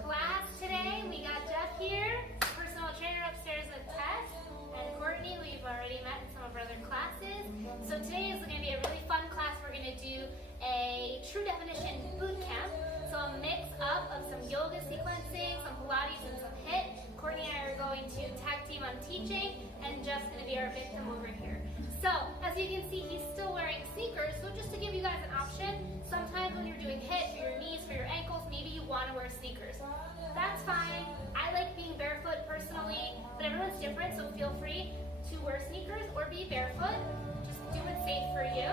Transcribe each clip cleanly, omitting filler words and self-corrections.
class today. We got Jeff here, personal trainer upstairs with Tess, and Courtney, we've already met in some of our other classes. So today is going to be a really fun class. We're going to do a true definition boot camp. So a mix up of some yoga sequencing, some Pilates, and some HIIT. Courtney and I are going to tag team on teaching, and Jeff's going to be our victim over here. So, as you can see, he's still wearing sneakers, so just to give you guys an option, sometimes when you're doing HIIT for your knees, for your ankles, maybe you want to wear sneakers. That's fine. I like being barefoot personally, but everyone's different, so feel free to wear sneakers or be barefoot. Just do it safe for you.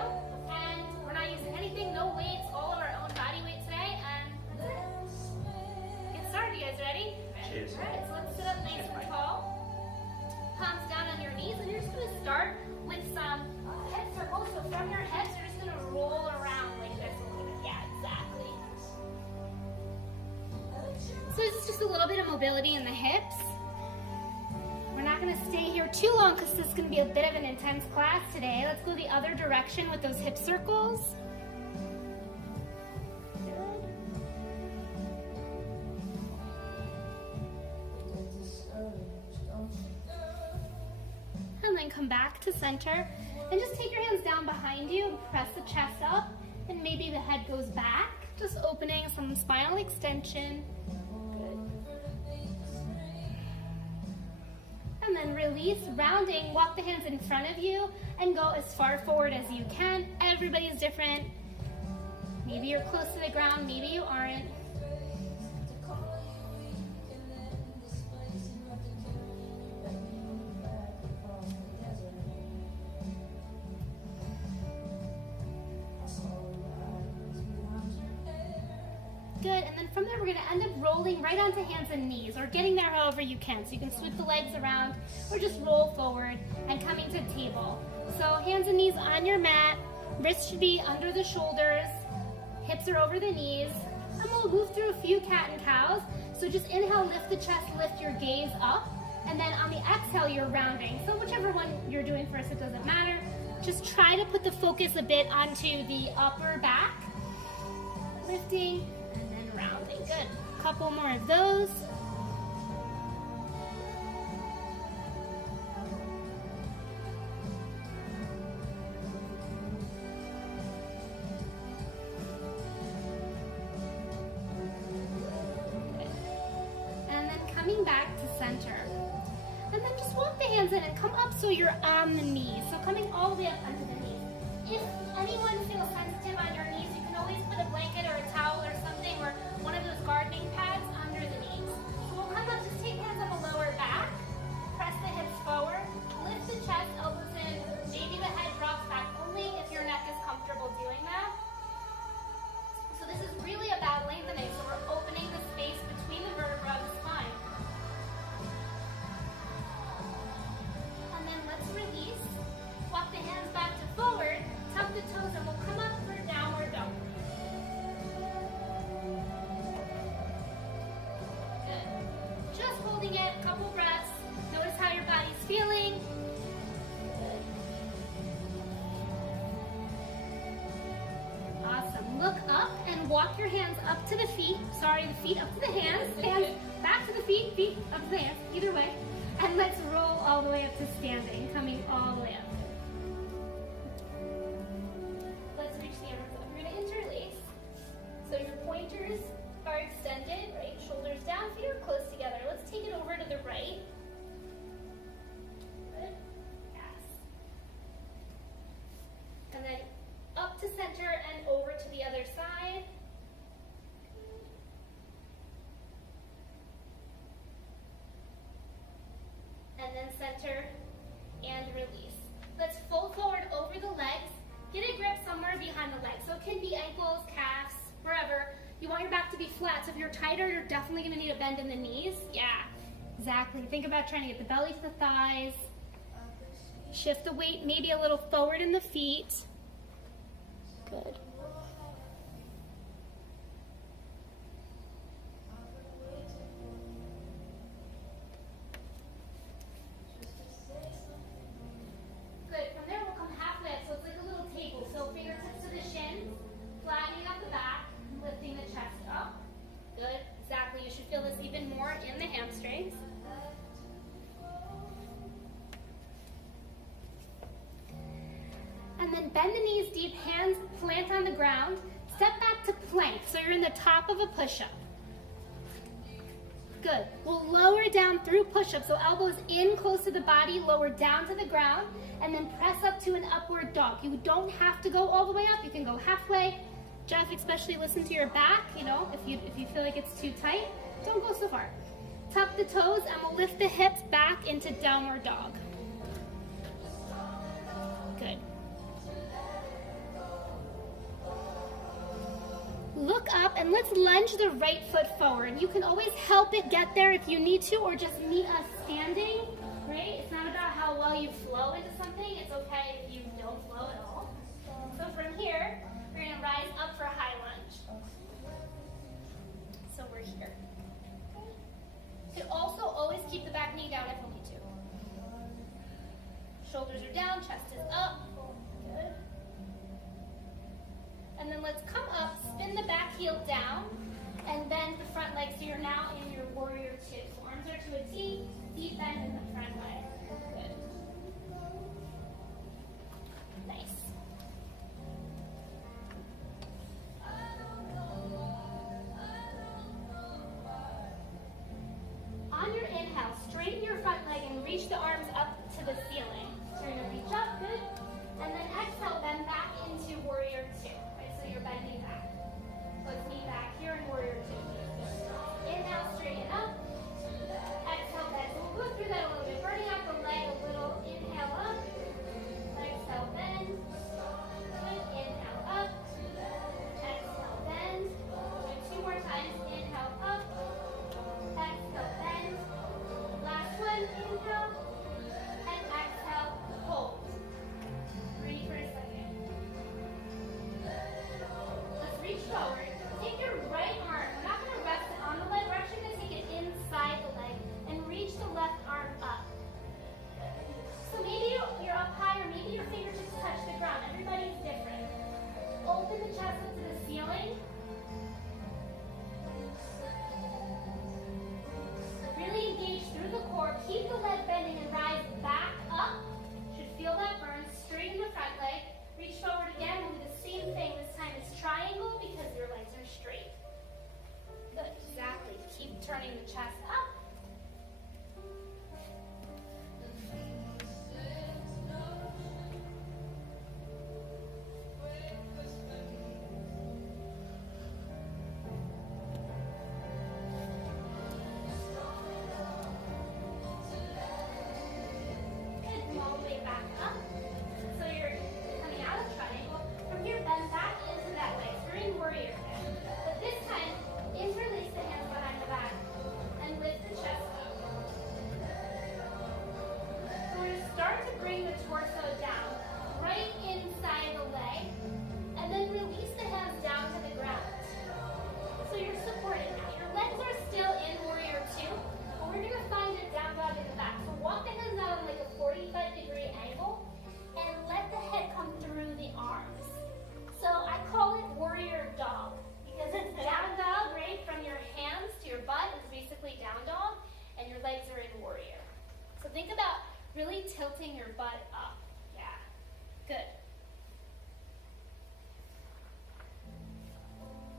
And we're not using anything, no weights, all of our own body weight today, and that's it. Get started, you guys ready? Cheers. Alright, so let's sit up nice and tall. Palms down on your knees, and you're just going to start with some head circles. So from your hips, you're just going to roll around like this a little bit. Yeah, exactly. So this is just a little bit of mobility in the hips. We're not going to stay here too long because this is going to be a bit of an intense class today. Let's go the other direction with those hip circles. And then come back to center and just take your hands down behind you and press the chest up, and maybe the head goes back, just opening some spinal extension. Good. And then release, rounding, walk the hands in front of you and go as far forward as you can. Everybody's different. Maybe you're close to the ground, maybe you aren't. Good, and then from there we're going to end up rolling right onto hands and knees, or getting there however you can. So you can sweep the legs around or just roll forward and coming to table. So hands and knees on your mat, wrists should be under the shoulders, hips are over the knees, and we'll move through a few cat and cows. So just inhale, lift the chest, lift your gaze up, and then on the exhale you're rounding. So whichever one you're doing first, it doesn't matter. Just try to put the focus a bit onto the upper back, lifting, rounding. Good. Couple more of those. Good. And then coming back to center. And then just walk the hands in and come up so you're on the knees. So coming all the way up under the knees. If anyone feels sensitive on your knees, you can always put a blanket or a towel or something, or one of those gardening pads under the knees. So we'll come up, just take hands on the lower back, press the hips forward, lift the chest, elbows in, maybe the head drops back, only if your neck is comfortable doing that. So this is really about lengthening, so we're opening the space between the vertebra and the spine. And then let's release, walk the hands back to forward, tuck the toes, and we'll come up for downward dog. Good. Just holding it, a couple breaths. Notice how your body's feeling. Good. Awesome. Look up and walk your hands up to the feet. Sorry, the feet up to the hands. Hands back to the feet, feet up to the hands. Either way. And let's roll all the way up to standing, coming all the way up. So your pointers are extended, right? Shoulders down, feet are close together. Let's take it over to the right. Good. Yes. And then up to center and over to the other side. And then center and release. Let's fold forward over the legs. Get a grip somewhere behind the legs. So it can be ankles, calves, wherever. You want your back to be flat, so if you're tighter, you're definitely going to need a bend in the knees. Yeah, exactly. Think about trying to get the belly to the thighs. Shift the weight maybe a little forward in the feet. Good. Good. From there, we'll come halfway up, so it's like a little table. So fingertips to the shins, flattening out the back, lifting the chest up. Good. Exactly. You should feel bend the knees deep, hands plant on the ground. Step back to plank, so you're in the top of a push-up. Good. We'll lower down through push-up, so elbows in close to the body, lower down to the ground, and then press up to an upward dog. You don't have to go all the way up. You can go halfway. Jeff, especially listen to your back, you know, if you feel like it's too tight, don't go so far. Tuck the toes, and we'll lift the hips back into downward dog. Good. Look up and let's lunge the right foot forward. You can always help it get there if you need to, or just meet us standing. Right? It's not about how well you flow into something. It's okay if you don't flow at all. So from here, we're going to rise up for a high lunge. So we're here. You can also always keep the back knee down if you need to. Shoulders are down, chest is up. Good. And then let's come up, spin the back heel down, and bend the front leg. So you're now in your warrior two. So arms are to a T, deep bend in the front leg. Good. Nice. On your inhale, straighten your front leg and reach the arms up to the ceiling. So you're going to reach up, good. And then exhale, bend back into warrior two. So you're bending back. Let's meet back here in warrior two. Inhale, straighten up. Exhale, bend. So we'll go through that a little bit. Burning out the leg a little. Inhale up. Exhale, bend. Good. Inhale up. Exhale, bend. Do two more times. Inhale up. Exhale, bend. Last one. Inhale. And exhale, hold. Breathe for a second. Let's reach forward. Take your right arm. We're not going to rest it on the leg. We're actually going to take it inside the leg and reach the left arm up. So maybe you're up high, or maybe your fingertips touch the ground. Everybody's different. Open the chest up to the ceiling. Really engage through the core. Keep the leg bending and rise back up. Should feel that burn. Straighten the front leg. Reach forward again. We'll do the same thing. This time it's triangle because your legs are straight. Good, exactly. Keep turning the chest up. Good, come all the way back up. So you're coming out of triangle. From here, bend back into that leg. So you're in warrior again. But this time, interlace the hands behind the back and lift the chest up. So we're going to start to bring the torso down, right inside the leg, and then release the hands down to the ground. So you're supported now. Your legs are still in warrior two, but we're going to find a down dog in the back. So walk the hands out on like a 45-degree angle, and let the head come through the arms. So I call it warrior dog because it's down dog, right? From your hands to your butt is basically down dog, and your legs are in warrior. So think about really tilting your butt up. Yeah, good.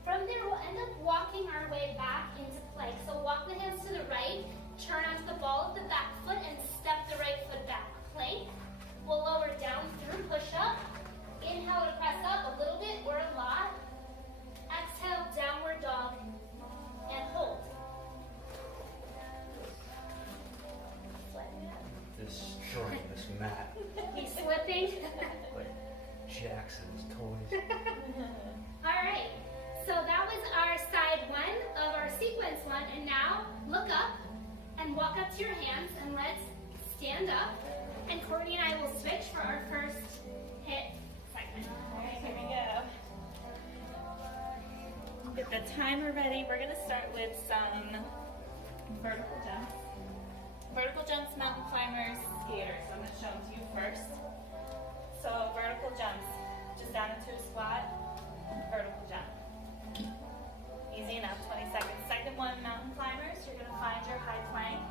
From there, we'll end up walking our way back into plank. So walk the hands to the right, turn onto the ball of the back foot, and step the right foot back. Plank. We'll lower down through push-up. Inhale to press up a little bit or a lot. Exhale, downward dog, and hold. Destroying this mat. He's slipping. Like Jackson's toys. All right. So that was our side one of our sequence one. And now look up and walk up to your hands, and let's stand up. And Courtney and I will switch for our first HIIT segment. All right, here we go. Get the timer ready. We're going to start with some vertical jumps. Vertical jumps, mountain climbers, skaters. So I'm going to show them to you first. So vertical jumps, just down into a squat, vertical jump. Easy enough, 20 seconds. Second one, mountain climbers. You're going to find your high plank.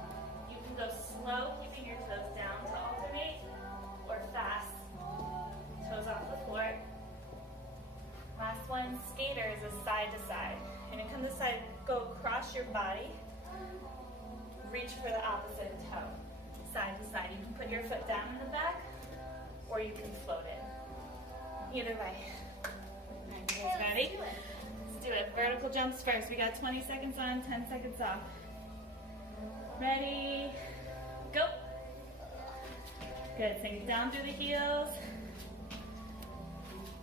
You can go slow, keeping your toes down to alternate, or fast, toes off the floor. from this side, go across your body. Reach for the opposite toe, side to side. You can put your foot down in the back, or you can float it. Either way. Alright, you guys ready? Let's do it. Vertical jumps first. We got 20 seconds on, 10 seconds off. Ready, go. Good, sink down through the heels.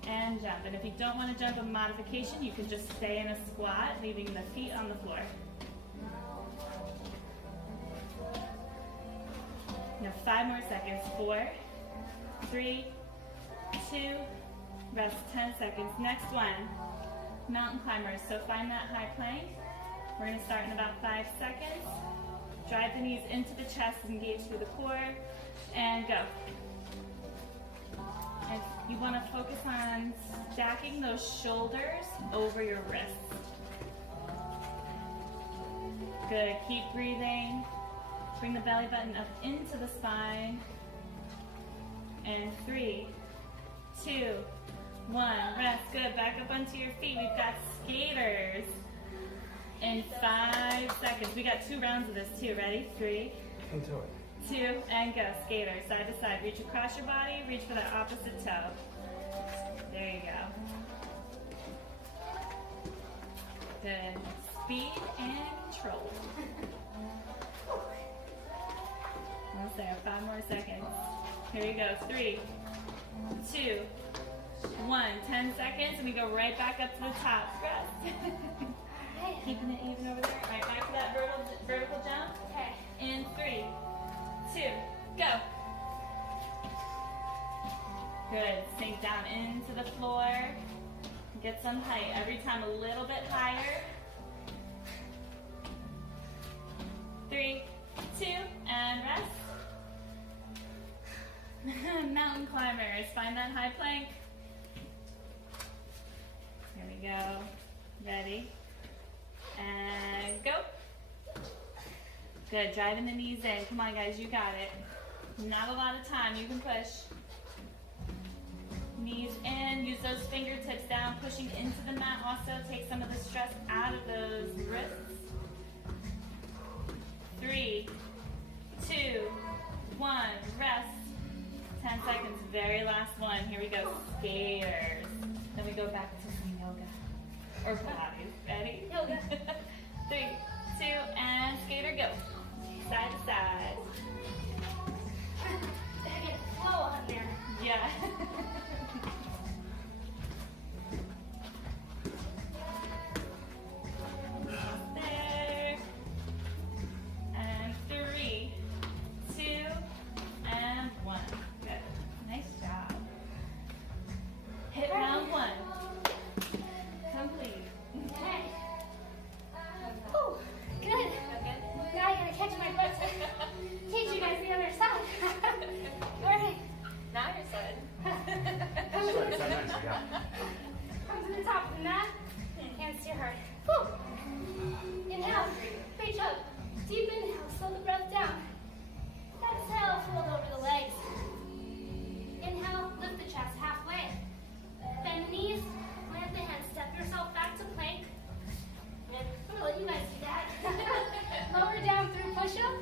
And jump. And if you don't want to jump a modification, you can just stay in a squat, leaving the feet on the floor. Now 5 more seconds. 4, 3, 2, rest 10 seconds. Next one, mountain climbers. So find that high plank. We're going to start in about 5 seconds. Drive the knees into the chest, engage through the core, and go. And you want to focus on stacking those shoulders over your wrists. Good, keep breathing. Bring the belly button up into the spine. And 3, 2, 1, rest. Good, back up onto your feet. We've got skaters. In 5 seconds. We got 2 rounds of this too. Ready? 3, Into it. 2, and go. Skater, side to side. Reach across your body. Reach for that opposite toe. There you go. Good. Speed and control. Almost there. 5 more seconds. Here you go. 3, 2, 1. 10 seconds, and we go right back up to the top. Rest. Keeping it even over there. All right, back to that vertical jump. Okay. In 3, 2, go. Good. Sink down into the floor. Get some height. Every time a little bit higher. 3, 2, and rest. Mountain climbers. Find that high plank. Here we go. Ready? And go. Good, driving the knees in. Come on guys, you got it. Not a lot of time, you can push. Knees in, use those fingertips down, pushing into the mat. Also take some of the stress out of those wrists. 3, 2, 1, rest. 10 seconds, very last one. Here we go, skaters. Then we go back to some yoga. Or Pilates. Ready? Yoga. 3, 2, and skater, go. Side to side. I get a flow on there. Yeah. There. And 3, 2, and 1. Good. Nice job. Hit round 1. Complete. Okay. Whew, good. Now I gotta catch my breath to teach you guys the other side. All right. Now your side. Come Sorry, so nice, yeah. to the top of the mat. Hands to your heart. Whew. Inhale. Reach up. Deep inhale. Slow the breath down. Exhale. Fold over the legs. Inhale. Lift the chest halfway. Bend the knees. Plant the hands. Step yourself back to plank. And I'm gonna let you guys do that. Lower down through push-up.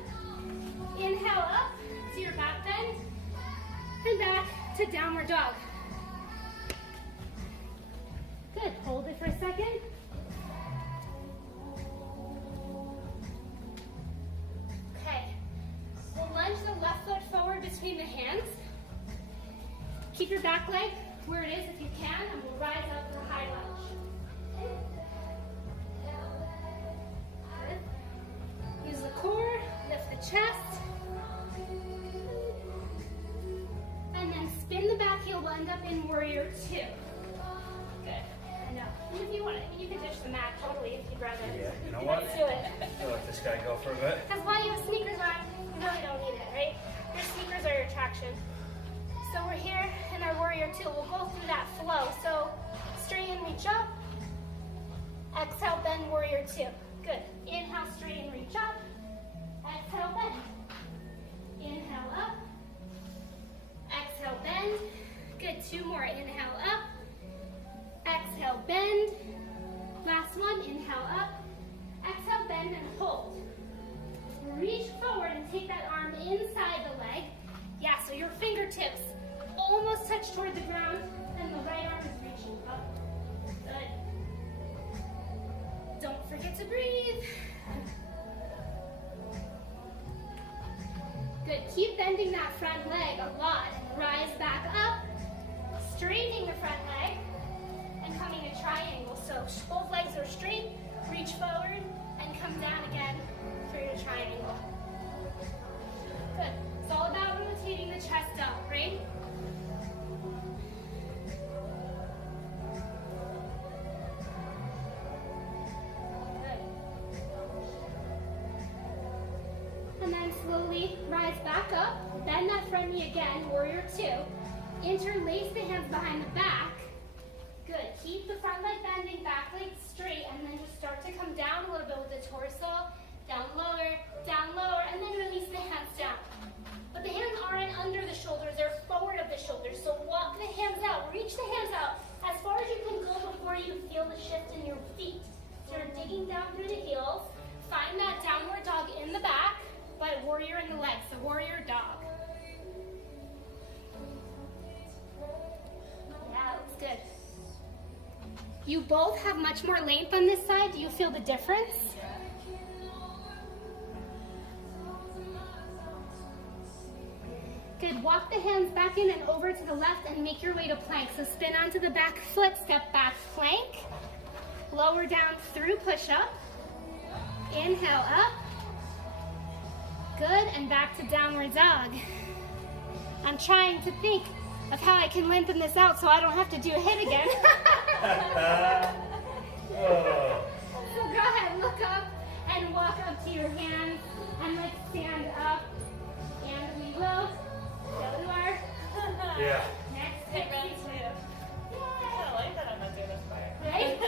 Inhale up to your back bend. And back to downward dog. Good. Hold it for a second. Okay. We'll lunge the left foot forward between the hands. Keep your back leg where it is if you can, and we'll rise up for high lunge. Good. Use the core, lift the chest. And then spin the back heel, we'll end up in warrior 2. Good. I know. And if you want it, you can ditch the mat totally if you'd rather. Yeah, you know what? Let's do it. I'll let this guy go for a bit. Because while you have sneakers on, you really don't need it, right? Your sneakers are your traction. So we're here in our warrior 2. We'll go through that flow. So straighten, reach up. Exhale, bend, warrior 2. Good. Inhale, straighten, reach up. Exhale, bend. Inhale, up. Exhale, bend. Good. 2 more. Inhale, up. Exhale, bend. Last one. Inhale, up. bending that front leg a lot. Rise back up, straightening the front leg, and coming to triangle. So both legs are straight, reach forward, and come down again for your triangle. Good. It's all about rotating the chest up, right? Good. And then slowly rise back up, bend that front knee again, warrior two. Interlace the hands behind the back. Good. Keep the front leg bending, back leg straight, and then just start to come down a little bit with the torso. Down, lower, and then release the hands down. But the hands aren't under the shoulders, they're forward of the shoulders. So walk the hands out, reach the hands out as far as you can go before you feel the shift in your feet. So you're digging down through the heels. Find that downward dog in the back, but warrior in the legs, so warrior dog. Yeah, looks good. You both have much more length on this side. Do you feel the difference? Good. Walk the hands back in and over to the left and make your way to plank. So spin onto the back foot, step back, plank. Lower down through push-up. Inhale up. Good, and back to downward dog. I'm trying to think of how I can lengthen this out so I don't have to do a HIIT again. So go ahead, look up and walk up to your hands, and let's stand up. And we will go to our Yeah. next Hey, hip round seat. two. I kind of like that I'm not doing this part. Right?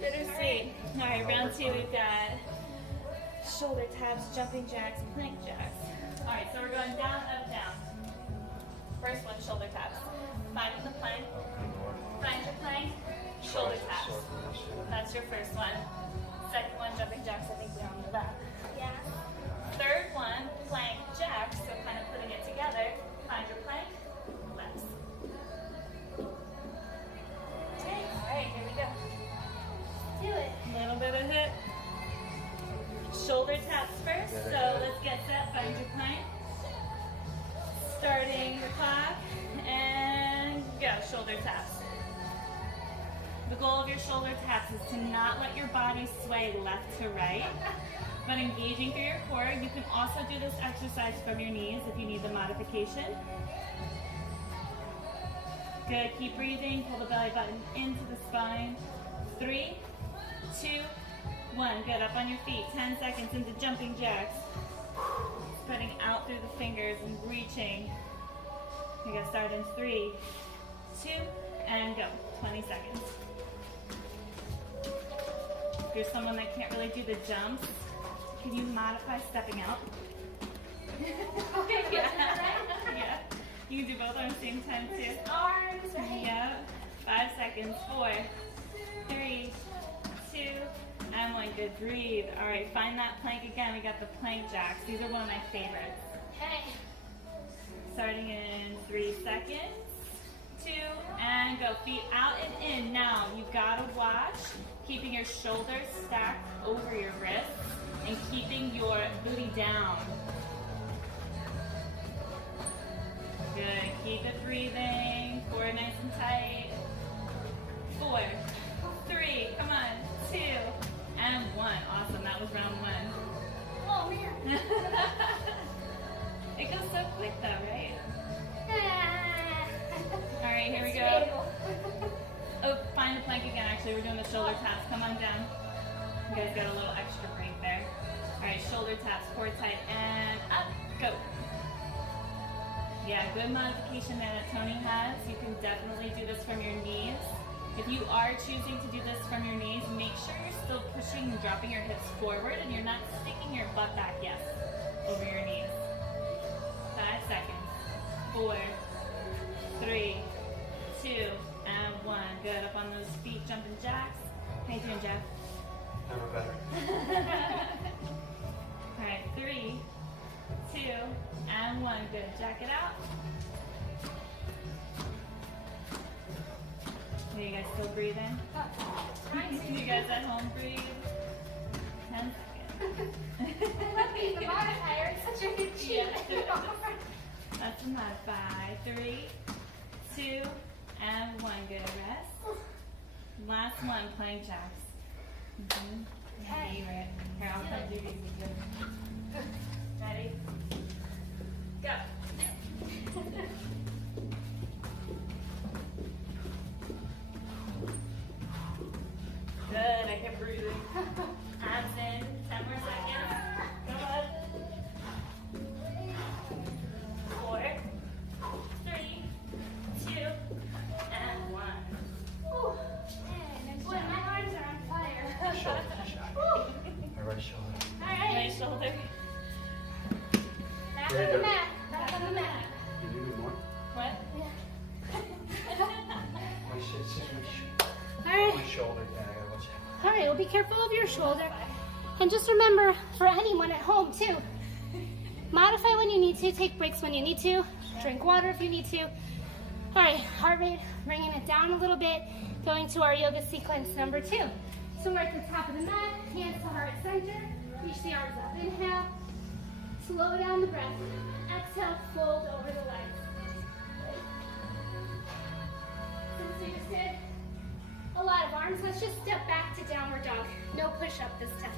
Bittersweet. All right, round two, we've got shoulder taps, jumping jacks, plank jacks. All right, so we're going down, up, down. First one, shoulder taps. Finding the plank, find your plank, shoulder taps. That's your first one. Second one, jumping jacks, I think we all know that. Yeah. Third one, plank jacks, so kind of putting it together. Find your plank, lefts. All right, here we go. Do it. A little bit of HIIT. Shoulder taps first, so let's get set, find your plank. Starting the clock, and go, shoulder taps. The goal of your shoulder taps is to not let your body sway left to right, but engaging through your core. You can also do this exercise from your knees if you need the modification. Good, keep breathing, pull the belly button into the spine. 3, 2, 1, good, up on your feet, 10 seconds into jumping jacks. Spreading out through the fingers and reaching. You get started in 3, 2, and go, 20 seconds. If you're someone that can't really do the jumps, can you modify stepping out? Okay, Yeah. Yeah. You can do both at the same time too. Arms, right? Yeah. 5 seconds. 4, 3, 2, and 1. Good. Breathe. All right. Find that plank again. We got the plank jacks. These are one of my favorites. Okay. Starting in 3 seconds. 2, and go. Feet out and in. Now you've got to watch keeping your shoulders stacked over your wrists and keeping your booty down. Good. Keep it breathing. 4, nice and tight. 4, 3, come on. 2, and 1. Awesome. That was round 1. Oh, man. It goes so quick though, right? Ah. All right, here we It's go. stable. Oh, find the plank again. Actually, we're doing the shoulder taps. Come on down. You guys got a little extra break there. All right, shoulder taps, core tight, and up. Go. Yeah, good modification there that Tony has. You can definitely do this from your knees. If you are choosing to do this from your knees, make sure you're still pushing and dropping your hips forward and you're not sticking your butt back, yes, over your knees. 5 seconds. 4, 3, 2, and 1. Good. Up on those feet, jumping jacks. How you doing, Jeff? Never better. All right, 3, 2, and 1. Good. Jack it out. Are you guys still breathing? You guys at home breathe? 10 seconds. I love being the modifier. It's such a good cheat. Yeah. modify. 3, 2, and 1. Good rest. Last one, plank jacks. Favorite. Here, I'll come do these with you. Ready? Go. Good, I kept breathing. Abs in. 10 more seconds. Come on. 4, 3, 2, and 1. Ooh. Boy, my arms are on fire. Shoulder shot. My right shoulder. All right. Right shoulder. Back There on you the go. mat. Back on the mat. Can you do more? What? My shit. All right. My shoulder. Yeah, I gotta watch it. All right, well, be careful of your shoulder. And just remember, for anyone at home too, modify when you need to, take breaks when you need to, drink water if you need to. All right, heart rate, bringing it down a little bit, going to our yoga sequence number 2. So we're at the top of the mat, hands to heart center, reach the arms up. Inhale, slow down the breath. Exhale, fold over the legs. Since we just did a lot of arms, let's just step back to downward dog. No push up this time.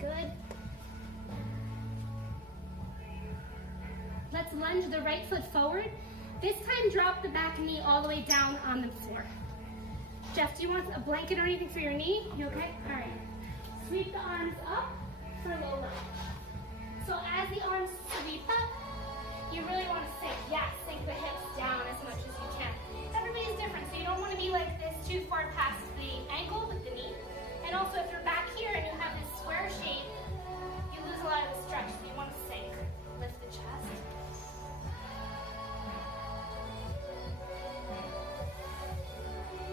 Good. Let's lunge the right foot forward. This time drop the back knee all the way down on the floor. Jeff, do you want a blanket or anything for your knee? You okay? All right. Sweep the arms up for low lunge. So as the arms sweep up, you really want to sink. Yeah, sink the hips down as much as you can. Everybody's different, so you don't want to be like this too far past the ankle with the knee. And also if you're back here and you have this square shape, you lose a lot of the stretch, so you want to sink. Lift the chest.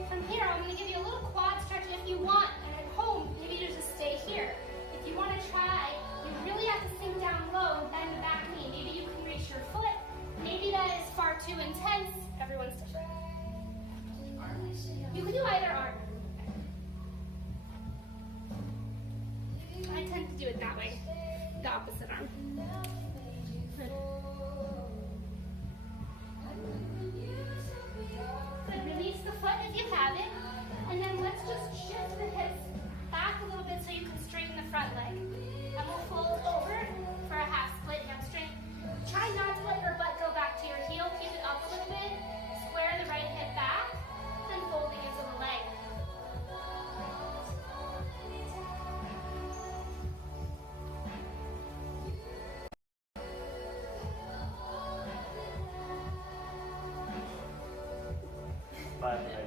From here, I'm going to give you a little quad stretch if you want, and at home, maybe you just stay here. If you want to try, you really have to sink down low, bend the back knee. Maybe you can reach your foot. Maybe that is far too intense. Everyone's different. You can do either arm. I tend to do it that way, the opposite arm. Good. Good. Release the foot if you have it, and then let's just shift the hips back a little bit so you can straighten the front leg. And we'll fold over for a half split hamstring. Try not to let your butt go back to your heel. Keep it up a little bit. Square the right hip back, then folding into the leg.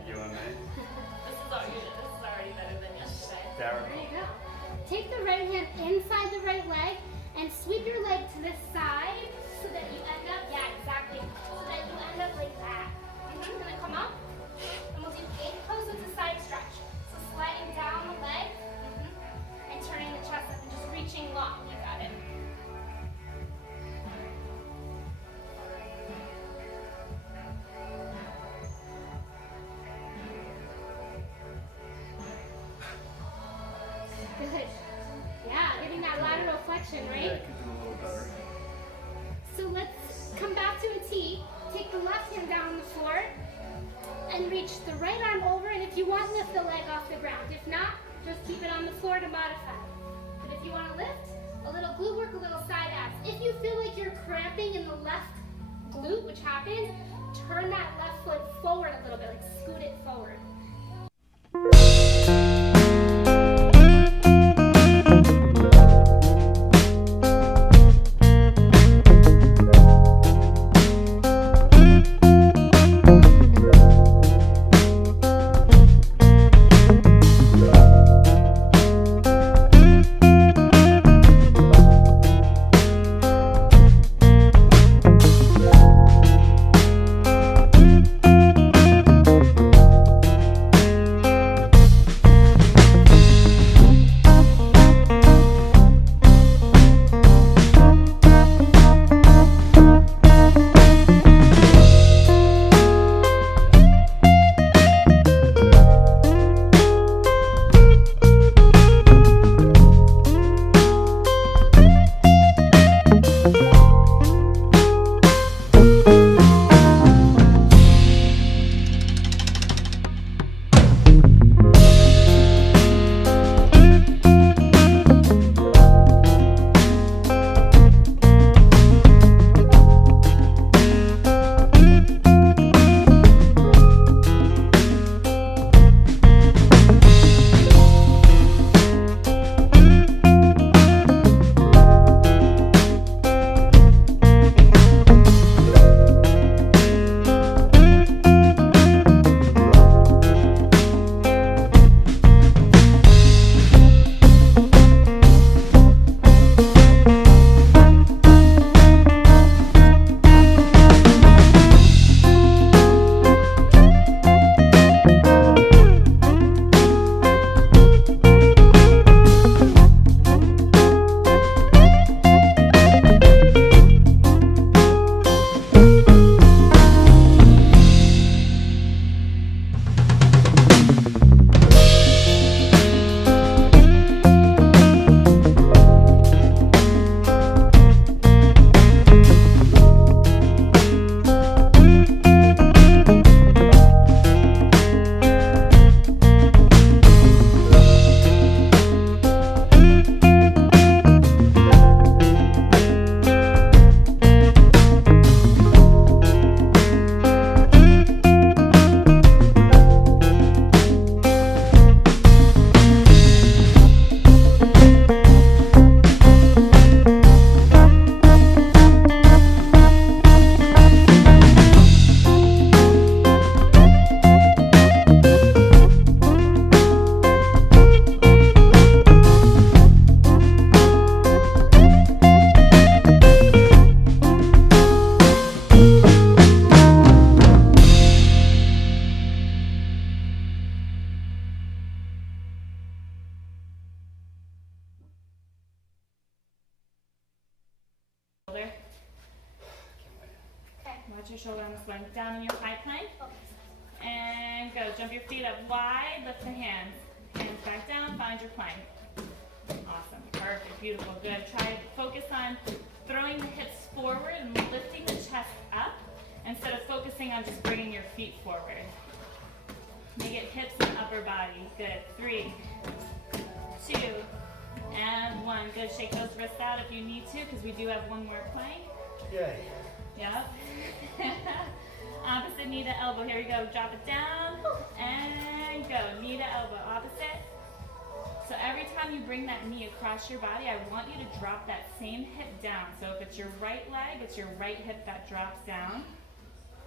You and me. This is already better than yesterday. There you go. Take the right hand inside the right leg and sweep your leg to this side so that you end up, yeah, exactly, so that you end up like that. You're gonna come up and we'll do 8 pose with the side stretch. So sliding down the leg and turning the chest up and just reaching long. You got it. Good. Yeah, getting that lateral flexion, Yeah, I right? could do a little better. So let's come back to a T. Take the left hand down on the floor and reach the right arm over. And if you want, lift the leg off the ground. If not, just keep it on the floor to modify. But if you want to lift, a little glute work, a little side abs. If you feel like you're cramping in the left glute, which happens, turn that left foot forward a little bit, like scoot it forward. Shoulder. Okay. Watch your shoulder on this one. Down in your high plank. Focus. And go. Jump your feet up wide. Lift the hands. Hands back down. Find your plank. Awesome. Perfect. Beautiful. Good. Try focus on throwing the hips forward and lifting the chest up instead of focusing on just bringing your feet forward. Make it hips and upper body. Good. 3, 2, and 1. Good. Shake those wrists out if you need to because we do have one more plank. Yay. Yep. Opposite knee to elbow. Here we go. Drop it down and go. Knee to elbow. Opposite. So every time you bring that knee across your body, I want you to drop that same hip down. So if it's your right leg, it's your right hip that drops down.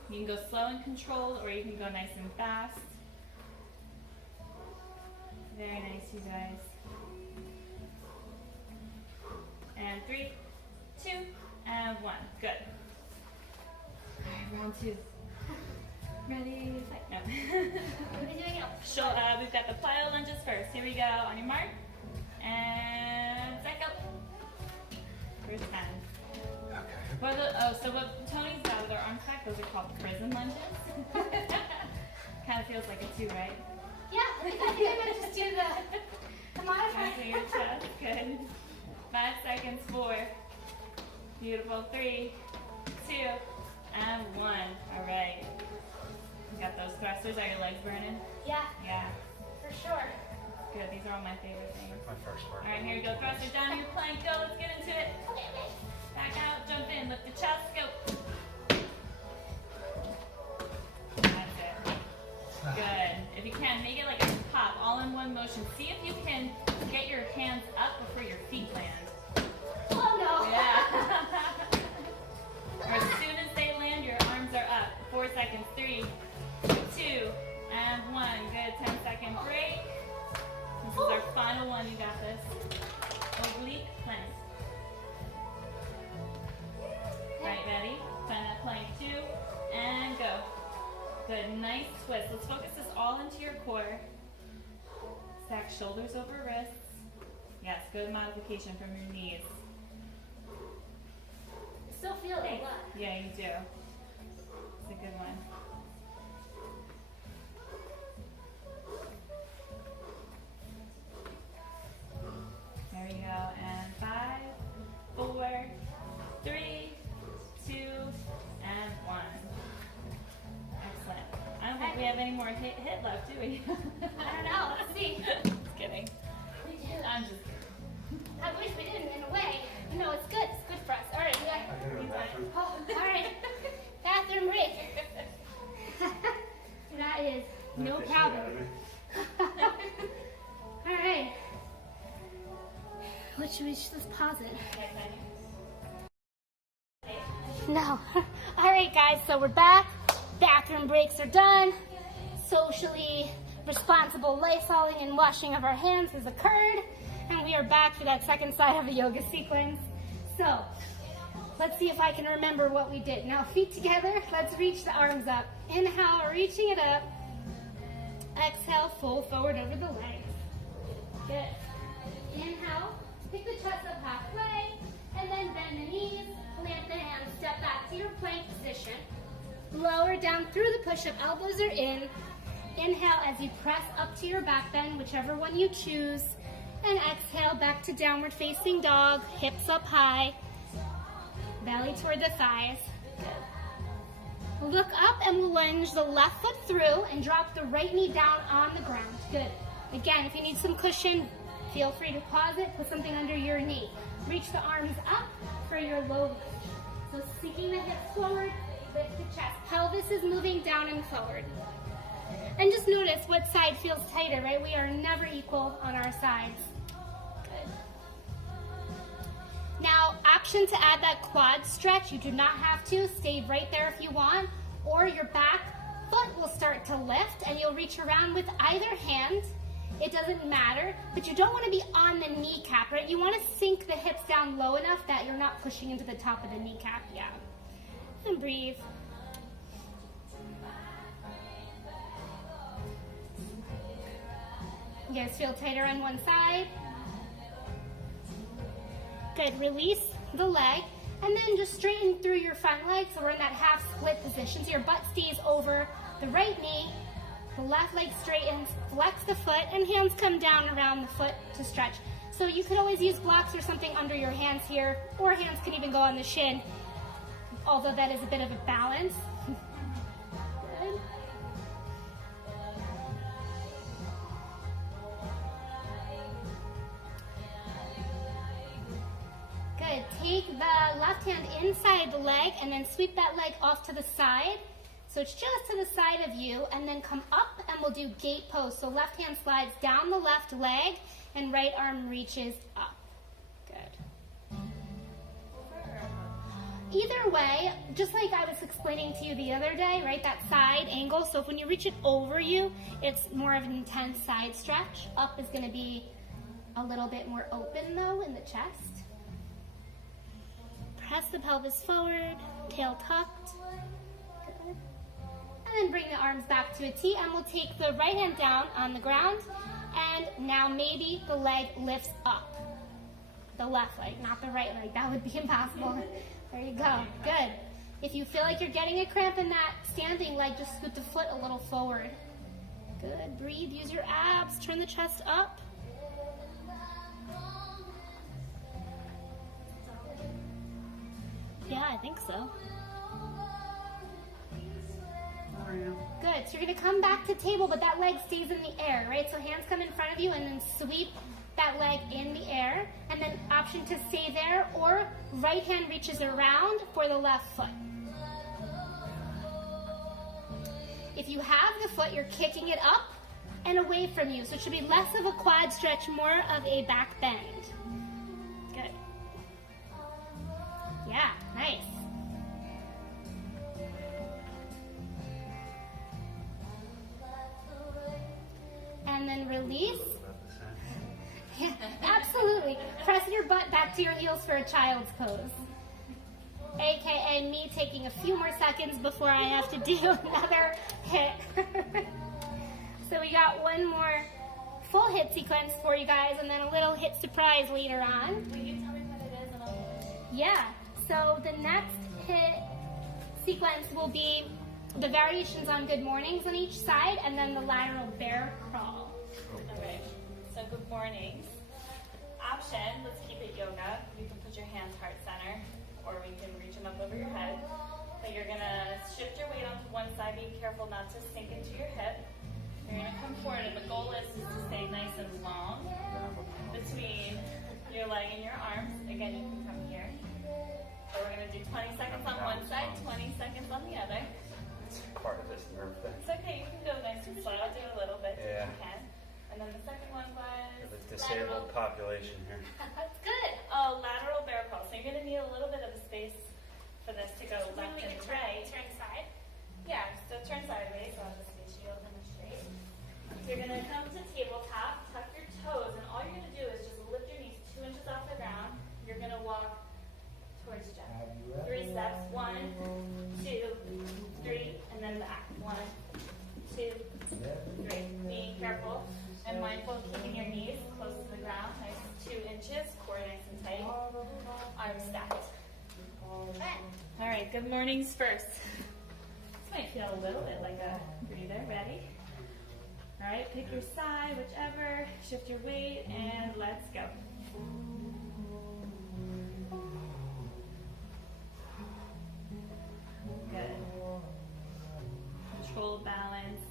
You can go slow and controlled, or you can go nice and fast. Very nice, you guys. And 3, 2, and 1. Good. All right, round 2. Ready? Fight. No. What are we doing now? We've got the plyo lunges first. Here we go. On your mark. And set, go. First time. Okay. So what Tony's got with our arms back, those are called prison lunges. Kind of feels like it too, right? Yeah, I think I might just do the modifier. Into your chest. Good. 5 seconds. 4. Beautiful. 3, 2, and 1. All right. You got those thrusters. Are your legs burning? Yeah, Yeah. for sure. Good. These are all my favorite things. My first part. All right, here we go. Thrusters down your plank. Go. Let's get into it. Back out. Jump in. Lift the chest. Go. That's it. Good. If you can, make it like a pop, all in one motion. See if you can get your hands up before your feet land. Oh no. Yeah. Or as soon as they land, your arms are up. 4 seconds. 3, 2, and 1. Good. 10-second break. This is our final one. You got this. Oblique plank. Right, ready? Find that plank 2, and go. Good. Nice twist. Let's focus this all into your core. Stack shoulders over wrists. Yes, good modification from your knees. I still feel it a lot. Yeah, you do. It's a good one. There you go. And 5, 4, 3, 2, and 1. Excellent. I don't think we have any more hit left, do we? I don't know. Let's see. Just kidding. We do. I'm just kidding. I wish we didn't in a way. No, it's good. It's good for us. All right. We got, I go to the bathroom. oh, all right. Bathroom break. That is no Knock the shit problem. out of me. All right. What should we just pause it? No. All right, guys. So we're back. Bathroom breaks are done. Socially responsible lysoling and washing of our hands has occurred. And we are back for that second side of a yoga sequence. So let's see if I can remember what we did. Now feet together, let's reach the arms up. Inhale, reaching it up. Exhale, fold forward over the legs. Good. Inhale, pick the chest up halfway, and then bend the knees, plant the hands, step back to your plank position. Lower down through the push-up, elbows are in. Inhale as you press up to your back bend, whichever one you choose. And exhale back to downward facing dog, hips up high, belly toward the thighs. Good. Look up and we'll lunge the left foot through and drop the right knee down on the ground. Good. Again, if you need some cushion, feel free to pause it, put something under your knee. Reach the arms up for your low lunge. So sinking the hips forward, lift the chest. Pelvis is moving down and forward. And just notice what side feels tighter, right? We are never equal on our sides. Good. Now, option to add that quad stretch. You do not have to. Stay right there if you want. Or your back foot will start to lift and you'll reach around with either hand. It doesn't matter, but you don't want to be on the kneecap, right? You want to sink the hips down low enough that you're not pushing into the top of the kneecap. Yeah. And breathe. You guys feel tighter on one side? Good. Release the leg. And then just straighten through your front leg, so we're in that half split position. So your butt stays over the right knee, the left leg straightens, flex the foot, and hands come down around the foot to stretch. So you could always use blocks or something under your hands here, or hands can even go on the shin, although that is a bit of a balance. Good. Good. Take the left hand inside the leg and then sweep that leg off to the side. So it's just to the side of you, and then come up and we'll do gate pose. So left hand slides down the left leg and right arm reaches up. Good. Either way, just like I was explaining to you the other day, right, that side angle. So when you reach it over you, it's more of an intense side stretch. Up is going to be a little bit more open though in the chest. Press the pelvis forward, tail tucked. Good. And then bring the arms back to a T, and we'll take the right hand down on the ground, and now maybe the leg lifts up. The left leg, not the right leg. That would be impossible. There you go. Good. If you feel like you're getting a cramp in that standing leg, just scoot the foot a little forward. Good. Breathe. Use your abs. Turn the chest up. Yeah, I think so. Good. So you're going to come back to table, but that leg stays in the air, right? So hands come in front of you and then sweep that leg in the air. And then option to stay there, or right hand reaches around for the left foot. If you have the foot, you're kicking it up and away from you. So it should be less of a quad stretch, more of a back bend. Good. Yeah, nice. And then release. Yeah, absolutely. Press your butt back to your heels for a child's pose. AKA me taking a few more seconds before I have to do another hit. So we got one more full hit sequence for you guys, and then a little hit surprise later on. Will you tell me what it is and I'll do it? Yeah, so the next hit sequence will be the variations on good mornings on each side, and then the lateral bear crawl. Okay, so good mornings. Option, let's keep it yoga. You can put your hands heart center, or we can reach them up over your head. But you're gonna shift your weight onto one side. Be careful not to sink into your hip. You're gonna come forward, and the goal is to stay nice and long between your leg and your arms. Again, you can come here. So we're gonna do 20 seconds on one side, 20 seconds on the other. It's part of this nerve thing. It's okay, you can go nice and slow. I'll do it a little bit if Yeah. you can. And then the second one was The disabled population here. That's good. Oh, lateral bear crawl. So you're going to need a little bit of a space for this to go Then left we and can right. turn side. Yeah, so turn sideways. So I'll just get you open and straight. So you're going to come to tabletop, tuck your toes, and all you're going to do is just lift your knees 2 inches off the ground. You're going to walk towards Jeff. 3 steps. 1, 2, 3, and then back. 1, 2, 3. Being careful and mindful of keeping your knees close to the ground, nice 2 inches, core nice and tight, arms stacked. All right, good mornings first. This might feel a little bit like a breather. Ready? All right, pick your side, whichever, shift your weight, and let's go. Good. Control balance.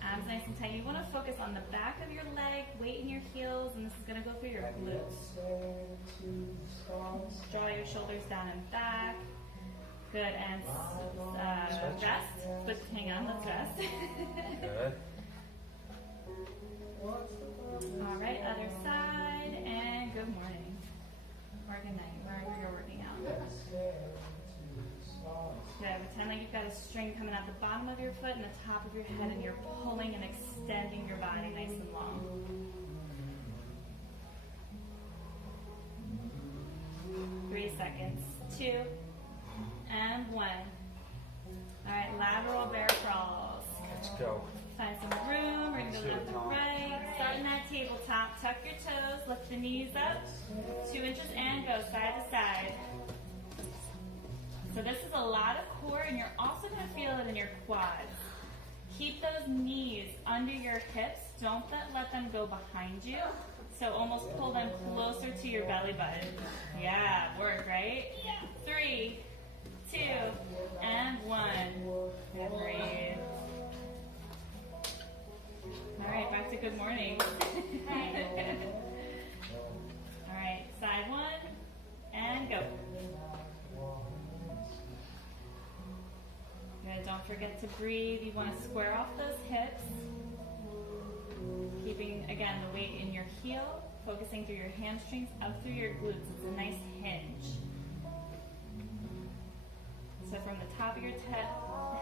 Abs nice and tight. You want to focus on the back of your leg, weight in your heels, and this is going to go through your glutes. Draw your shoulders down and back. Good, and rest. But hang on, let's rest. Good. All right, other side, and good morning. Or good night, wherever you're working out. Good, pretend like you've got a string coming out the bottom of your foot and the top of your head, and you're pulling and extending your body nice and long. Three seconds. 2 and 1. All right, lateral bear crawls. Let's go. Find some room. We're going to go left to right. Start in that tabletop. Tuck your toes. Lift the knees up. 2 inches and go side to side. So this is a lot of core, and you're also going to feel it in your quads. Keep those knees under your hips. Don't let them go behind you. So almost pull them closer to your belly button. Yeah, work, right? Yeah. 3, 2, and 1. And breathe. All right, back to good morning. All right, side 1, and go. Good, don't forget to breathe. You want to square off those hips. Keeping, again, the weight in your heel, focusing through your hamstrings, up through your glutes. It's a nice hinge. So from the top of your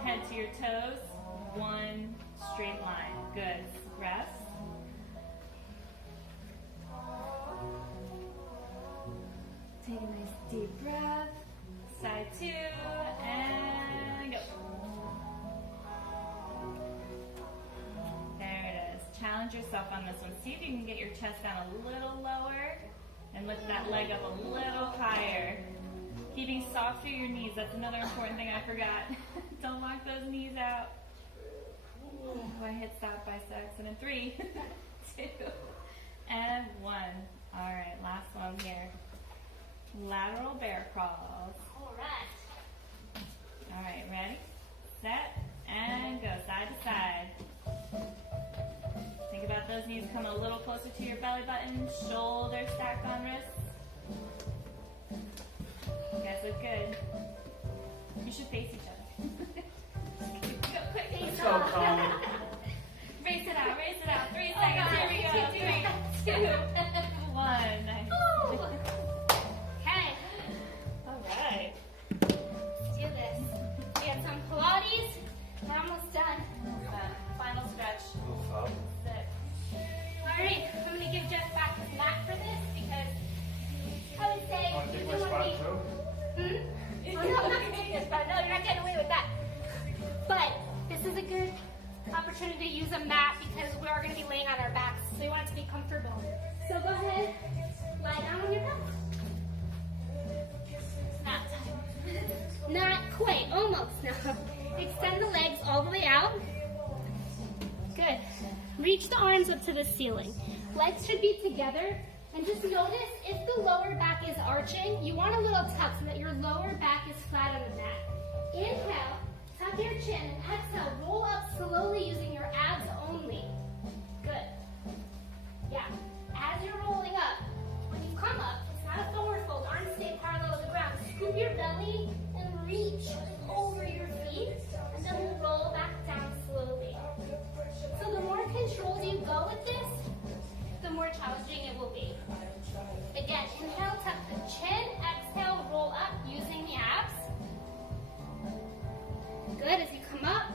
head to your toes, one straight line. Good. Rest. Take a nice deep breath. Side 2, and go. There it is. Challenge yourself on this one. See if you can get your chest down a little lower and lift that leg up a little higher. Keeping soft through your knees. That's another important thing I forgot. Don't lock those knees out. Oh, I hit stop by accident. 3, 2, and 1. All right, last one here. Lateral bear crawls. All right. All right, ready, set, and go side to side. Think about those knees coming a little closer to your belly button. Shoulders stacked on wrists. You guys look good. You should face each other. Go quick. Let's go, Colin. Race it out, race it out. 3 seconds. Here we go. 3, 2, 1. Nice. Okay, All right. let's do this. We got some Pilates. We're almost done. Final stretch. Move up. Sit. All right, I'm going to give Jeff back his mat for this because I would say Want to you're take my doing spot me. too? Oh, no, I'm not going to take this spot. No, you're not getting away with that. But this is a good opportunity to use a mat because we are going to be laying on our backs, so you want it to be comfortable. So go ahead, lie down on your back. Not quite, almost. No. Extend the legs all the way out. Good. Reach the arms up to the ceiling. Legs should be together. And just notice if the lower back is arching, you want a little tuck so that your lower back is flat on the mat. Inhale, tuck your chin, and exhale, roll up slowly using your abs only. Good. Yeah. As you're rolling up, when you come up, it's not a forward fold. Arms stay parallel to the ground. Scoop your belly and reach over your feet, and then we'll roll back down slowly. So the more controlled you go with this, the more challenging it will be. Again, inhale, tuck the chin, exhale, roll up using the abs. Good, as you come up,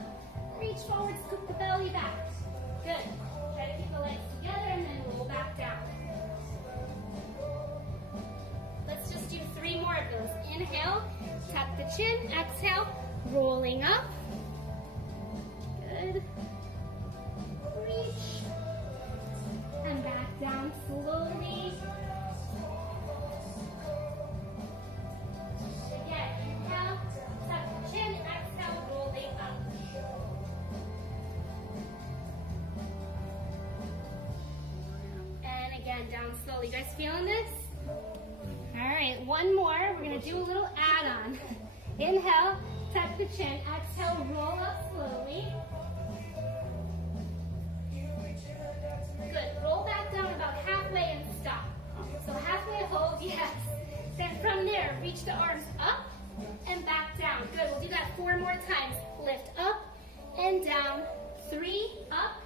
reach forward, scoop the belly back. Good. Try to keep the legs together and then roll back down. Let's just do 3 more of those. Inhale, tuck the chin, exhale, rolling up. Good. Reach. And back down slowly. Again, inhale, tuck the chin, exhale, rolling up. And again, down slowly. You guys feeling this? All right, one more. We're gonna do a little add-on. Inhale, tuck the chin, exhale, roll up slowly. Good, roll back down about halfway and stop. So halfway hold, yes. Then from there, reach the arms up and back down. Good, we'll do that 4 more times. Lift up and down, 3, up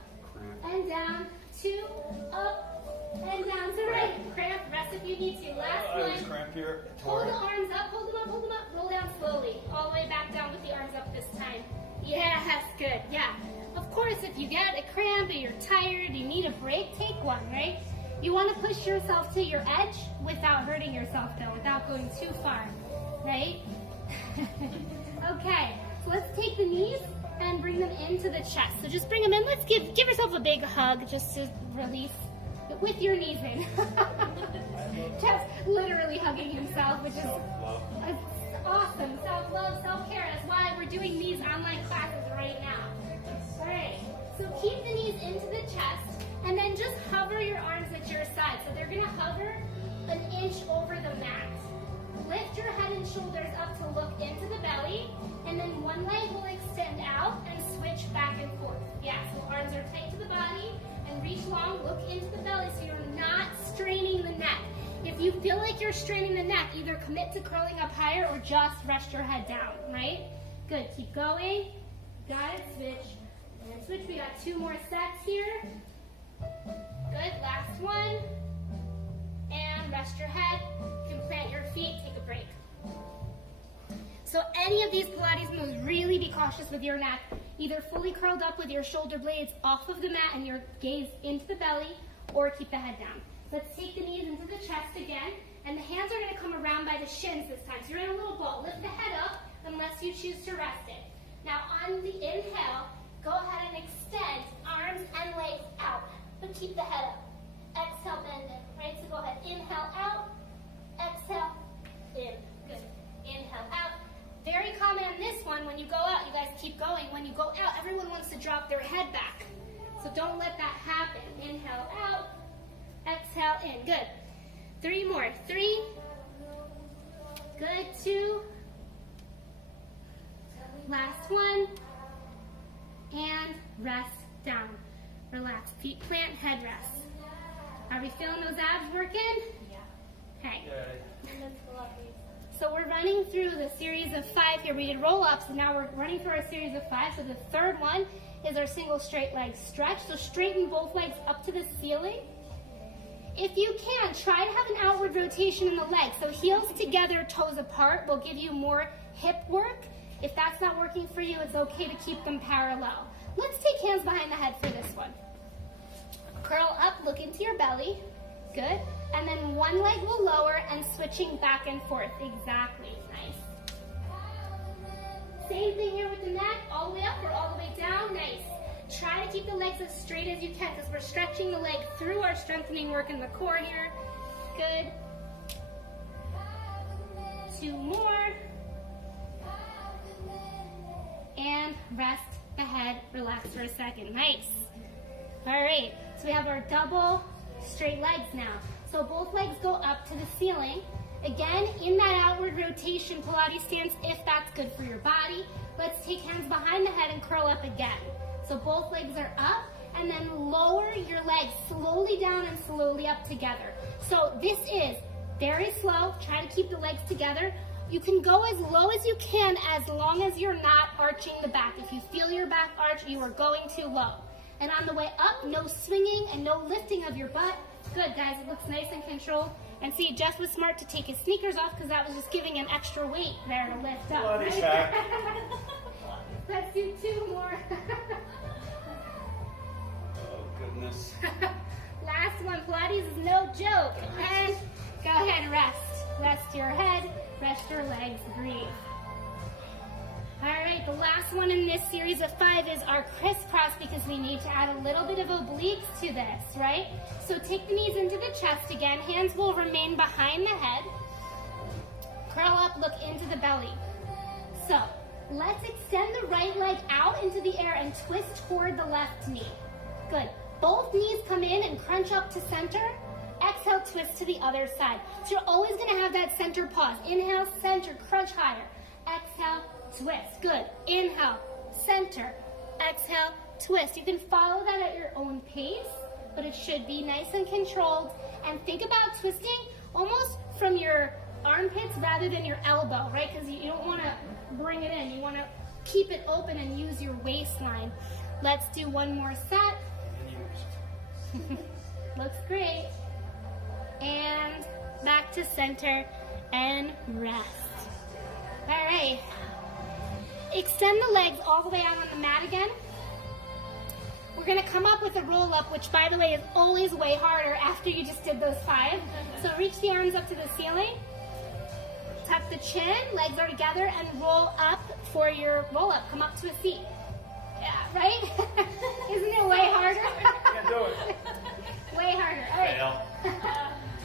and down, 2, up and down to right. Cramp, rest if you need to. Last I was one. cramp here. Hold the arms up, hold them up, hold them up. Roll down slowly. All the way back down with the arms up this time. Yes, good, yeah. Of course, if you get a cramp or you're tired, you need a break, take one, right? You want to push yourself to your edge without hurting yourself though, without going too far, right? Okay, so let's take the knees and bring them into the chest. So just bring them in. Let's give yourself a big hug just to release with your knees in. Jeff's literally hugging himself, which is Awesome. Self-love, self-care. That's why we're doing these online classes right now. All right. So keep the knees into the chest, and then just hover your arms at your side. So they're gonna hover an inch over the mat. Lift your head and shoulders up to look into the belly, and then one leg will extend out and switch back and forth. Yeah, so arms are tight to the body, and reach long, look into the belly so you're not straining the neck. If you feel like you're straining the neck, either commit to curling up higher or just rest your head down, right? Good, keep going. Got it, switch. And switch, we got 2 more sets here. Good, last one. And rest your head. You can plant your feet, take a break. So any of these Pilates moves, really be cautious with your neck. Either fully curled up with your shoulder blades off of the mat and your gaze into the belly, or keep the head down. Let's take the knees into the chest again, and the hands are gonna come around by the shins this time. So you're in a little ball. Lift the head up unless you choose to rest it. Now on the inhale, go ahead and extend arms and legs out, but keep the head up. Exhale, bend it, right? So go ahead, inhale out, exhale, in. Good. Inhale out. Very common on this one, when you go out, you guys keep going. When you go out, everyone wants to drop their head back. So don't let that happen. Inhale out, exhale in. Good. 3 more. 3. Good. 2. Last one. And rest down. Relax. Feet plant, head rest. Are we feeling those abs working? Yeah. Okay. So we're running through the series of 5 here. We did roll-ups, and now we're running through our series of 5. So the third one is our single straight leg stretch. So straighten both legs up to the ceiling. If you can, try to have an outward rotation in the legs. So heels together, toes apart will give you more hip work. If that's not working for you, it's okay to keep them parallel. Let's take hands behind the head for this one. Curl up, look into your belly. Good. And then one leg will lower and switching back and forth. Exactly. Nice. Same thing here with the neck. All the way up or all the way down. Nice. Try to keep the legs as straight as you can because we're stretching the leg through our strengthening work in the core here. Good. 2 more. And rest the head. Relax for a second. Nice. All right. So we have our double straight legs now. So both legs go up to the ceiling. Again, in that outward rotation Pilates stance, if that's good for your body. Let's take hands behind the head and curl up again. So both legs are up, and then lower your legs slowly down and slowly up together. So this is very slow. Try to keep the legs together. You can go as low as you can as long as you're not arching the back. If you feel your back arch, you are going too low. And on the way up, no swinging and no lifting of your butt. Good, guys. It looks nice and controlled. And see, Jeff was smart to take his sneakers off because that was just giving an extra weight there to lift up. Pilates hack. Let's do 2 more. Oh, goodness. Last one. Pilates is no joke. And go ahead and rest. Rest your head. Rest your legs. Breathe. All right, the last one in this series of 5 is our crisscross because we need to add a little bit of obliques to this, right? So take the knees into the chest again. Hands will remain behind the head. Curl up, look into the belly. So let's extend the right leg out into the air and twist toward the left knee. Good. Both knees come in and crunch up to center. Exhale, twist to the other side. So you're always going to have that center pause. Inhale, center, crunch higher. Exhale, twist. Good. Inhale, center, exhale, twist. You can follow that at your own pace, but it should be nice and controlled. And think about twisting almost from your armpits rather than your elbow, right? Because you don't want to bring it in. You want to keep it open and use your waistline. Let's do 1 more set. Looks great. And back to center and rest. All right. Extend the legs all the way out on the mat again. We're going to come up with a roll-up, which, by the way, is always way harder after you just did those 5. So reach the arms up to the ceiling. Tuck the chin, legs are together, and roll up for your roll-up. Come up to a seat. Yeah, right? Isn't it way harder? Can't do it. Way harder. All right. Fail.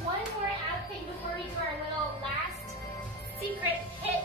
1 more ab thing before we do our little last secret HIIT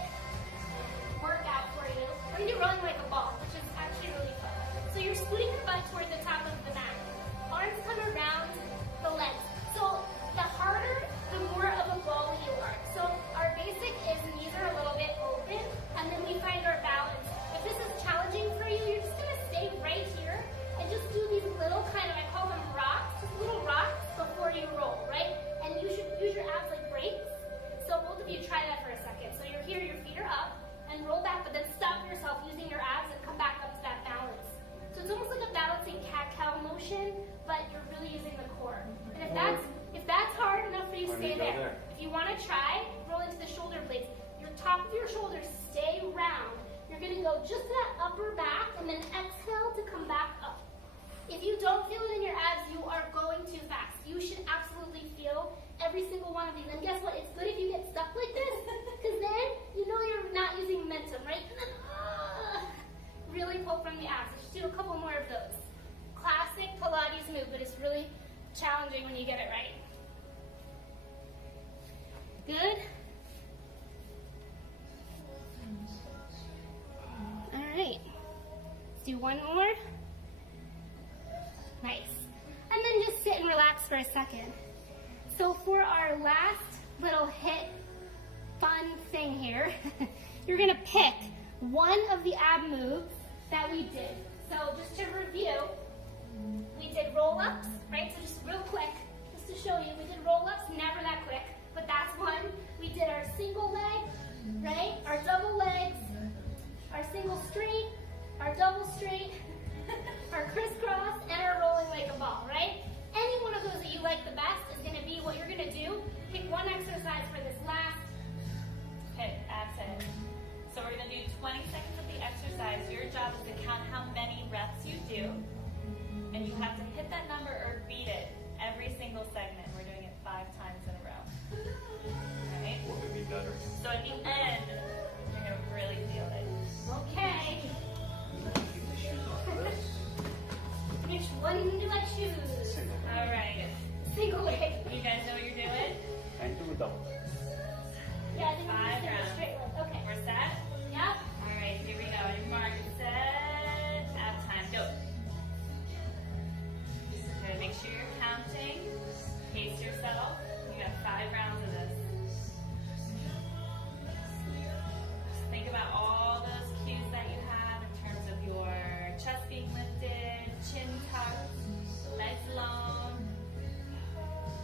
gonna try roll into the shoulder blades. Your top of your shoulders stay round. You're gonna go just to that upper back and then exhale to come back up. If you don't feel it in your abs, you are going too fast. You should absolutely feel every single one of these. And guess what? It's good if you get stuck like this, because then you know you're not using momentum, right? And then, really pull from the abs. Just do a couple more of those. Classic Pilates move, but it's really challenging when you get it right. Good. All right. Let's do one more. Nice. And then just sit and relax for a second. So for our last little HIIT fun thing here, you're gonna pick one of the ab moves that we did. So just to review, we did roll-ups, right? So just real quick, just to show you, we did roll-ups, never that quick, but that's one. We did our single leg, right? Our double legs, our single straight, our double straight, our crisscross, and our rolling like a ball, right? Any one of those that you like the best is gonna be what you're gonna do. Pick one exercise for this last. Okay, that's it. So we're gonna do 20 seconds of the exercise. Your job is to count how many reps you do, and you have to hit that number or beat it every single segment. We're doing it 5 times in a row. All right? What could be better? So at the end, you're gonna really feel it. Okay. Which one do I choose? All right. Single leg. You guys know what you're doing? And do a double. Yeah, I think 5 we just did a rounds. straight leg. Okay. We're set? Yep. All right, here we go. Your mark, set, ab time, go. Okay, make sure you're counting. Pace yourself. You got 5 rounds of this. Just think about all those cues that you have in terms of your chest being lifted, chin tucked, legs long.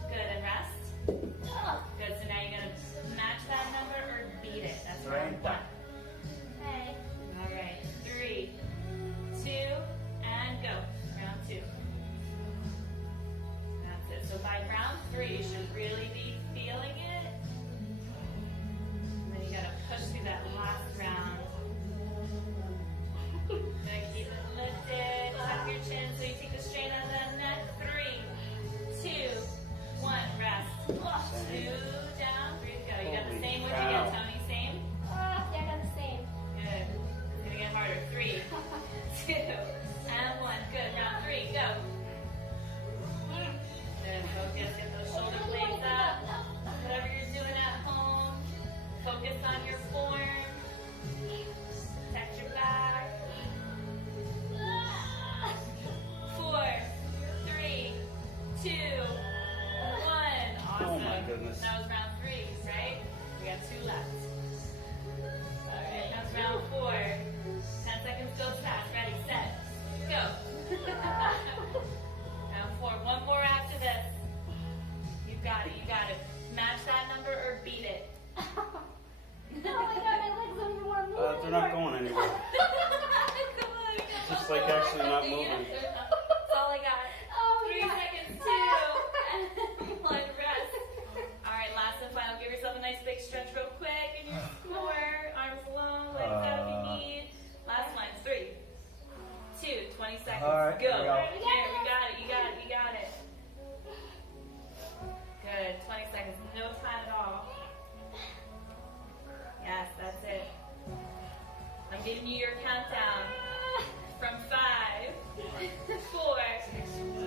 Good, and rest. Good, so now you're going to match that number or beat it. That's round 1. Okay. All right, 3, 2, and go. Round 2. That's it. So by round 3, you should really be feeling it. And then you gotta push through that last round. Gonna keep it lifted. Tuck your chin so you take the strain out of that neck. 3, 2, 1. Rest. 2 down. 3 to go. You got the same. What'd you get, Tony? Same. Yeah, I got the same. Good. It's gonna get harder. 3, 2, and 1. Good. Round 3. Go. Good. Focus. Get those shoulder blades up. Whatever you're doing at home, focus on your form. Protect your back. 4, 3, 2, 1. Awesome. Oh my goodness. That was round 3, right? We got 2 left. Alright, that's round 4. 10 seconds goes fast. Ready, set, go. Round 4. One more after this. You got it, you got it. Match that number or beat it. Oh my god, my legs don't even want to move They're not going anywhere. Come on, It's just like actually not moving. That's all I got. Oh, 3 God. seconds, 2, and 1, rest. Alright, last and final. Give yourself a nice big stretch real quick in your floor. Arms alone, legs out if you need. Last one. 3, 2, 20 seconds. All right, go. here we go. Here, you got it, you got it, you got it. Good. 20 seconds. No time at all. Yes, that's it. I'm giving you your countdown. From 5, 4,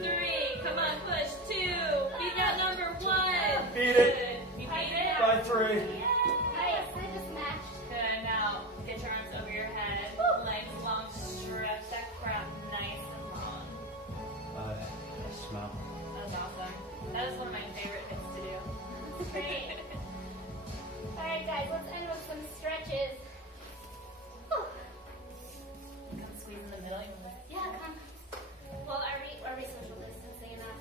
3. Come on, push. 2. Beat that number. 1. Beat it. Good. You beat it. By 3. Nice, I just matched. Good. Now get your arms over your head. Legs long. Stretch that crap nice and long. I smell. That was awesome. That is one of my favorite things to do. Great. Alright guys, let's end with some stretches. Whew. Come squeeze in the middle. You wanna- Yeah, come. Well, are we social distancing enough?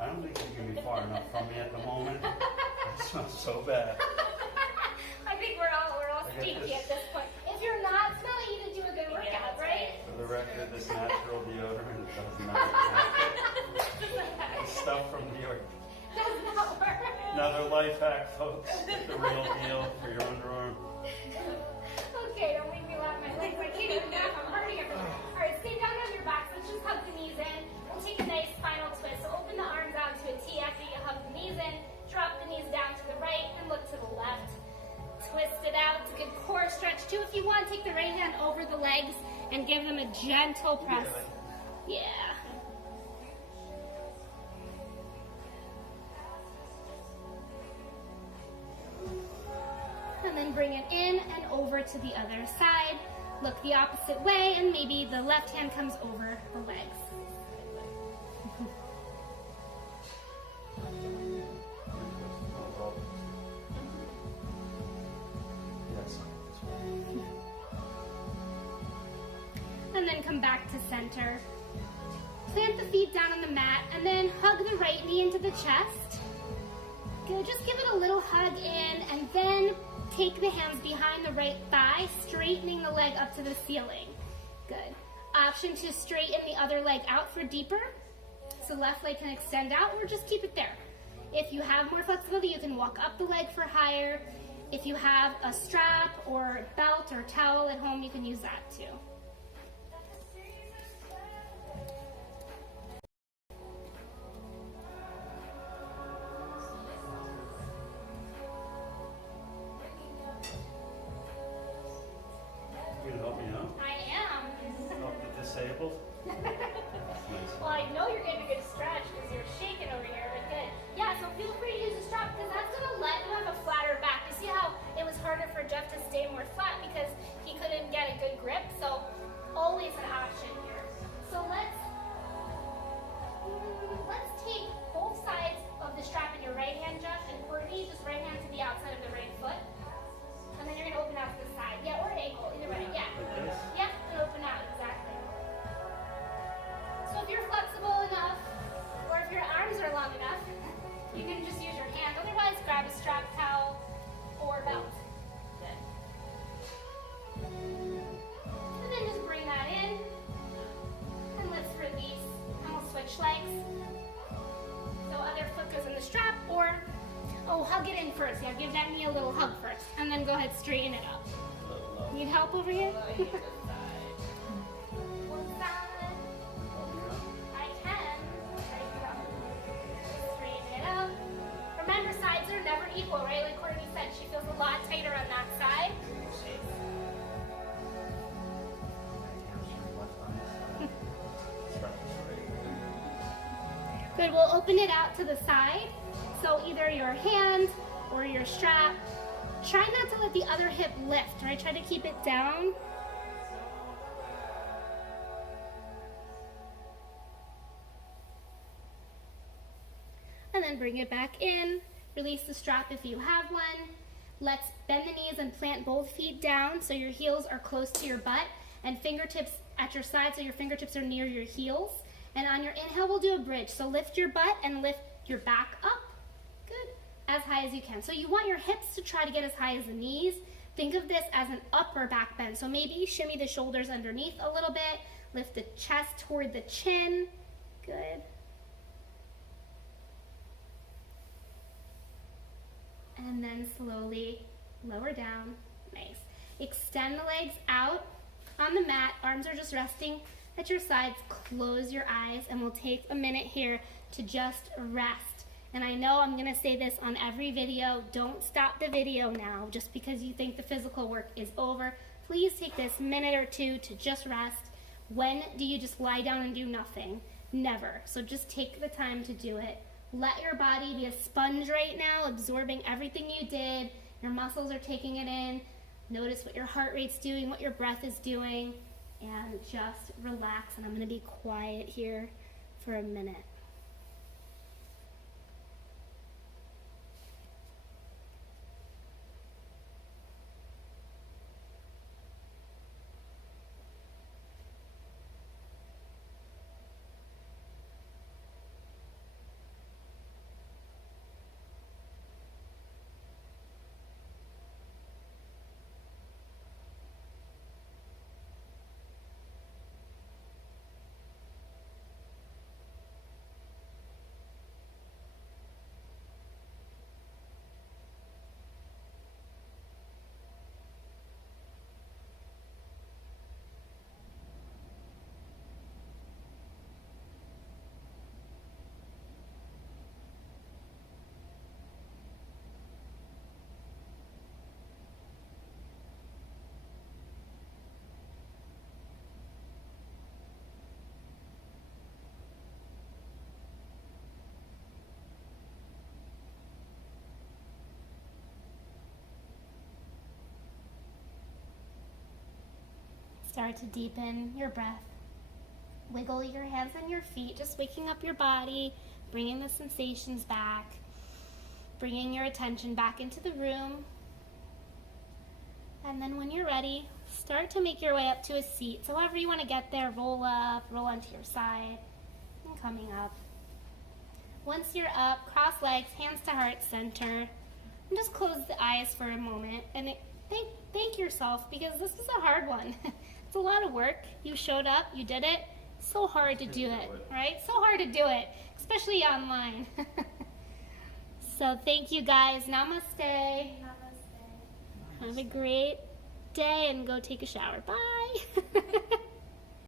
I don't think you can be far enough from me at the moment. It smells so bad. I think we're all I get stinky this. at this point. If you're not smelly, you didn't do a good workout, right? For the record, this natural deodorant does not work. The stuff from New York. Does not work. Another life hack, folks. The real deal for your underarm. Okay, don't make me laugh. My legs, I can't even laugh. I'm hurting everything. All right, stay down on your backs. Let's just hug the knees in. We'll take a nice final twist. So open the arms out to a T after you hug the knees in. Drop the knees down to the right and look to the left. Twist it out. It's a good core stretch too. If you want, take the right hand over the legs and give them a gentle press. Yeah. And then bring it in and over to the other side. Look the opposite way, and maybe the left hand comes over the legs. And then come back to center. Plant the feet down on the mat, and then hug the right knee into the chest. Good, just give it a little hug in, and then take the hands behind the right thigh, straightening the leg up to the ceiling. Good. Option to straighten the other leg out for deeper. So left leg can extend out, or just keep it there. If you have more flexibility, you can walk up the leg for higher. If you have a strap or belt or towel at home, you can use that too. You gonna help me out? I am. Help the disabled? Nice. Well, I know you're getting a good stretch because you're shaking over here, but good. Yeah, so feel free to use the strap because that's going to let you have a flatter back. You see how it was harder for Jeff to stay more flat because he couldn't get a good grip? So always an option here. So let's take both sides of the strap in your right hand, Jeff, and Courtney, just right hand to the outside of the right foot. And then you're going to open out to the side. Yeah, or ankle, either way. Yeah. Like this? Yep, and open out, exactly. So if you're flexible enough, or if your arms are long enough, you can just use your hand. Otherwise, grab a strap towel or belt. Good. And then just bring that in, and let's release, and we'll switch legs. So other foot goes in the strap, or, oh, hug it in first. Yeah, give that knee a little hug first, and then go ahead, straighten it up. Need help over here? One side. I can. Straighten it up. Remember, sides are never equal, right? Like Courtney said, she feels a lot tighter on that side. Good, we'll open it out to the side. So either your hand or your strap. Try not to let the other hip lift, right? Try to keep it down. And then bring it back in. Release the strap if you have one. Let's bend the knees and plant both feet down so your heels are close to your butt and fingertips at your side so your fingertips are near your heels. And on your inhale, we'll do a bridge. So lift your butt and lift your back up. Good. As high as you can. So you want your hips to try to get as high as the knees. Think of this as an upper back bend. So maybe shimmy the shoulders underneath a little bit. Lift the chest toward the chin. Good. And then slowly lower down. Nice. Extend the legs out on the mat. Arms are just resting at your sides. Close your eyes, and we'll take a minute here to just rest. And I know I'm gonna say this on every video, don't stop the video now just because you think the physical work is over. Please take this minute or two to just rest. When do you just lie down and do nothing? Never. So just take the time to do it. Let your body be a sponge right now, absorbing everything you did. Your muscles are taking it in. Notice what your heart rate's doing, what your breath is doing, and just relax. And I'm gonna be quiet here for a minute. Start to deepen your breath. Wiggle your hands and your feet, just waking up your body, bringing the sensations back, bringing your attention back into the room. And then when you're ready, start to make your way up to a seat. So however you want to get there, roll up, roll onto your side, and coming up. Once you're up, cross legs, hands to heart center, and just close the eyes for a moment. And thank yourself, because this is a hard one. It's a lot of work. You showed up, you did it. So hard to do it, right? So hard to do it, especially online. So thank you guys. Namaste. Namaste. Have a great day and go take a shower. Bye.